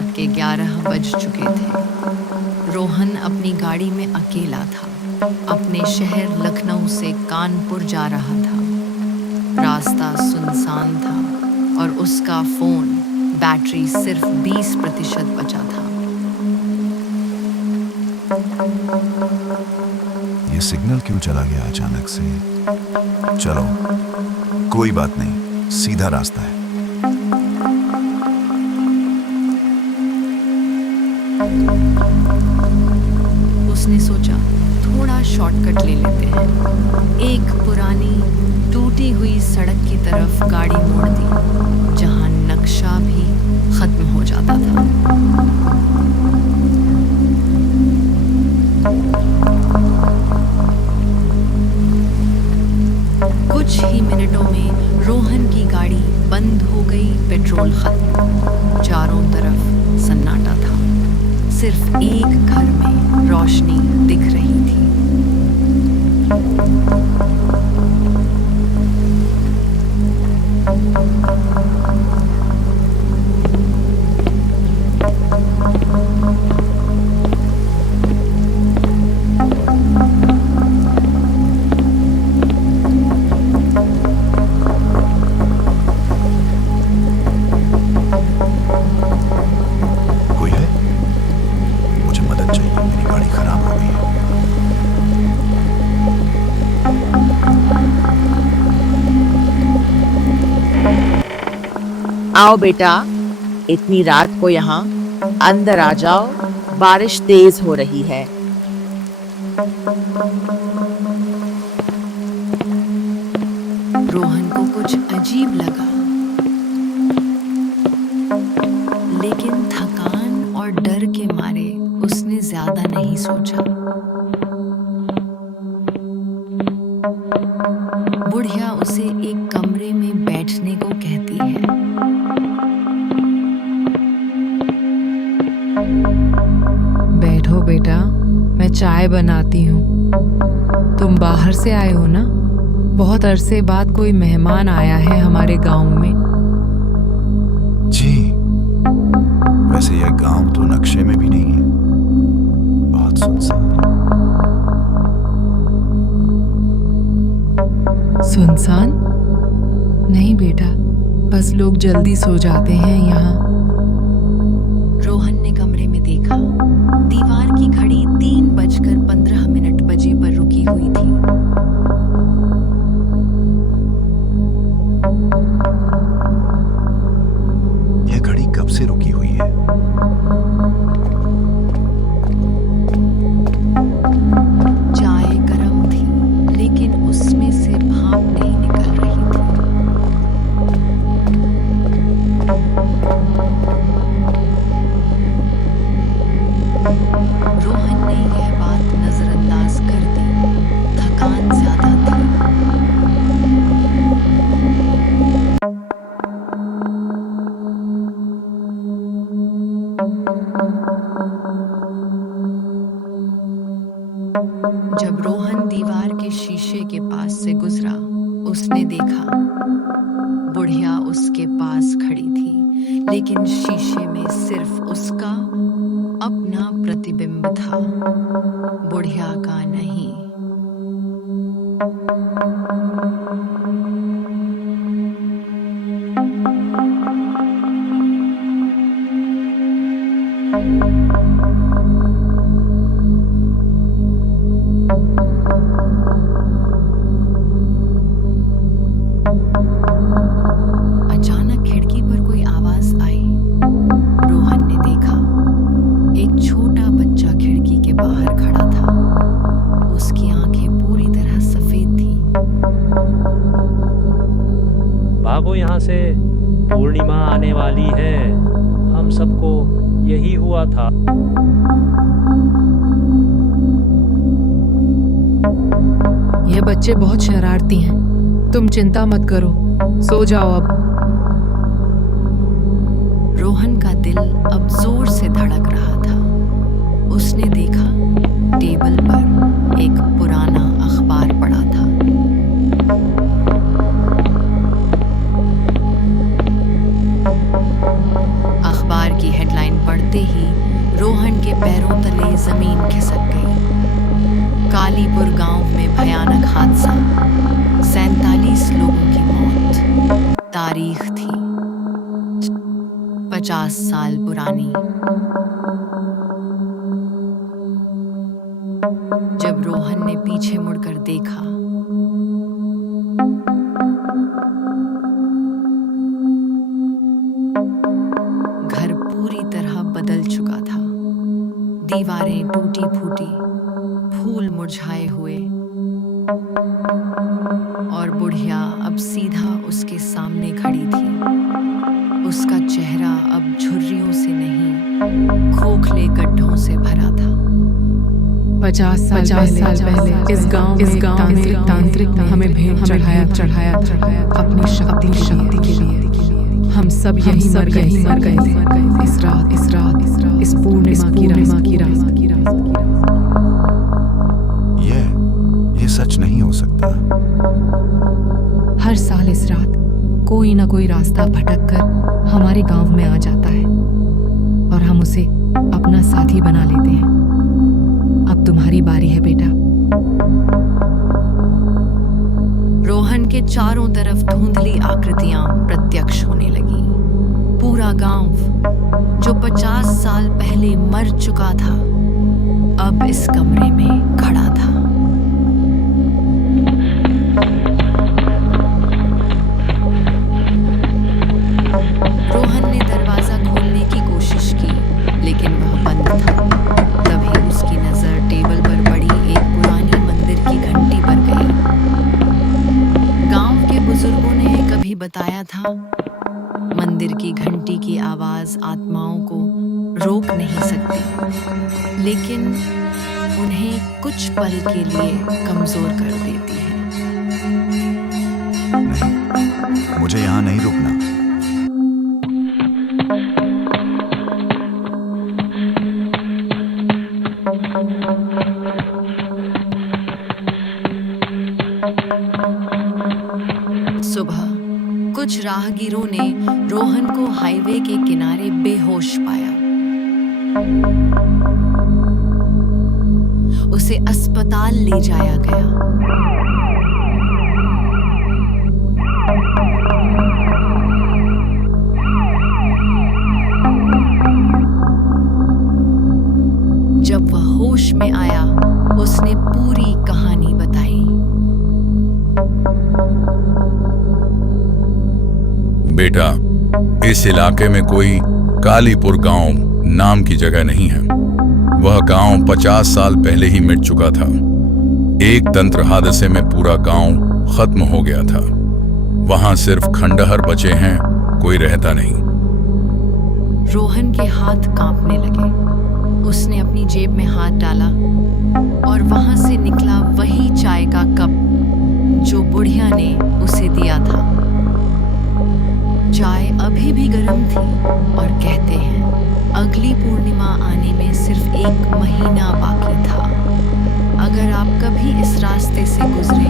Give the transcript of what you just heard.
रात के 11 बज चुके थे। रोहन अपनी गाड़ी में अकेला था। अपने शहर लखनऊ से कानपुर जा रहा था। रास्ता सुनसान था और उसका फोन बैटरी सिर्फ 20% बचा था। ये सिग्नल क्यों चला गया अचानक से? चलो कोई बात नहीं, सीधा रास्ता है। उसने सोचा थोड़ा शॉर्टकट ले लेते हैं। एक पुरानी टूटी हुई सड़क की तरफ गाड़ी मोड़ दी, जहां नक्शा भी खत्म हो जाता था। कुछ ही मिनटों में रोहन की गाड़ी बंद हो गई, पेट्रोल खत्म। चारों तरफ सन्नाटा था। सिर्फ एक घर में रोशनी दिख रही थी। कोई है? मुझे मदद चाहिए, मेरी गाड़ी खराब हो गई है। आओ बेटा, इतनी रात को यहाँ अंदर आ जाओ, बारिश तेज हो रही है। रोहन को कुछ अजीब लगा, लेकिन थकान और डर के मारे उसने ज्यादा नहीं सोचा। बुढ़िया उसे एक कमरे में बैठने को कहती है। बैठो बेटा, मैं चाय बनाती हूँ। तुम बाहर से आए हो ना? बहुत अरसे बाद कोई मेहमान आया है हमारे गांव में। जी, वैसे यह गांव तो नक्शे में भी नहीं है, बहुत सुनसान। सुनसान? नहीं बेटा, बस लोग जल्दी सो जाते हैं यहाँ। रोहन ने कमरे में देखा। दीवार की घड़ी 3:15 बजे पर रुकी हुई थी। यह घड़ी कब से रुकी हुई है? चाय गर्म थी, लेकिन उसमें से भाप नहीं निकल रही थी। रोहन ने यह बात नजरअंदाज कर दी। थकान ज्यादा थी। जब रोहन दीवार के शीशे के पास से गुजरा, उसने देखा बुढ़िया उसके पास खड़ी थी, लेकिन शीशे में सिर्फ उसका अपना प्रतिबिंब था, बुढ़िया का नहीं। अचानक खिड़की पर कोई आवाज आई। रोहन ने देखा एक छोटा बच्चा खिड़की के बाहर खड़ा था। उसकी आंखें पूरी तरह सफेद थी। भागो यहाँ से, पूर्णिमा आने वाली है। हम सबको यही हुआ था। ये बच्चे बहुत शरारती हैं। तुम चिंता मत करो, सो जाओ अब। रोहन का दिल अब जोर से धड़क रहा था। उसने देखा टेबल पर एक पुराना अखबार पड़ा था। अखबार की हेडलाइन पढ़ पैरों तले जमीन खिसक गई। कालीपुर गांव में भयानक हादसा, 47 लोगों की मौत। तारीख थी 50 साल पुरानी। जब रोहन ने पीछे मुड़कर देखा, घर पूरी तरह बदल चुका था। दीवारें टूटी फूटी, फूल मुरझाए हुए, और बुढ़िया अब सीधा उसके सामने खड़ी थी। उसका चेहरा अब झुर्रियों से नहीं, खोखले गड्ढों से भरा था। 50 साल पहले इस गांव में तांत्रिक ने हमें भेंट चढ़ाया अपनी शक्ति के लिए। हम सब यही मर गए थे इस रात, इस पूर्णिमा की रात। ये सच नहीं हो सकता। हर साल इस रात कोई ना कोई रास्ता भटक कर हमारे गांव में आ जाता है और हम उसे अपना साथी बना लेते हैं। अब तुम्हारी बारी है बेटा। रोहन के चारों तरफ धुंधली आकृतियां प्रत्यक्ष होने लगी। पूरा गांव जो 50 साल पहले मर चुका था, अब इस कमरे में खड़ा था। रोहन ने दरवाजा खोलने की कोशिश की, लेकिन वह बंद था। तभी उसकी नजर टेबल पर पड़ी एक पुरानी मंदिर की घंटी पर गई। गांव के बुजुर्गों ने कभी बताया था, मंदिर की घंटी की आवाज आत्माओं को रोक नहीं सकती, लेकिन उन्हें कुछ पल के लिए कमजोर कर देती है। नहीं, मुझे यहाँ नहीं रुकना। सुबह कुछ राहगीरों ने रोहन को हाईवे के किनारे बेहोश पाया। उसे अस्पताल ले जाया गया। जब वह होश में आया, उसने पूरी कहानी बताई। बेटा, इस इलाके में कोई कालीपुर गांव नाम की जगह नहीं है। वह गांव 50 साल पहले ही मिट चुका था। एक तंत्र हादसे में पूरा गांव खत्म हो गया था। वहां सिर्फ खंडहर बचे हैं, कोई रहता नहीं। रोहन के हाथ कांपने लगे। उसने अपनी जेब में हाथ डाला और वहां से निकला वही चाय का कप जो बुढ़िया ने उसे दिया था। चाय अभी भी गर्म थी और कहते हैं अगली पूर्णिमा आने में सिर्फ 1 महीना बाकी था। अगर आप कभी इस रास्ते से गुजरे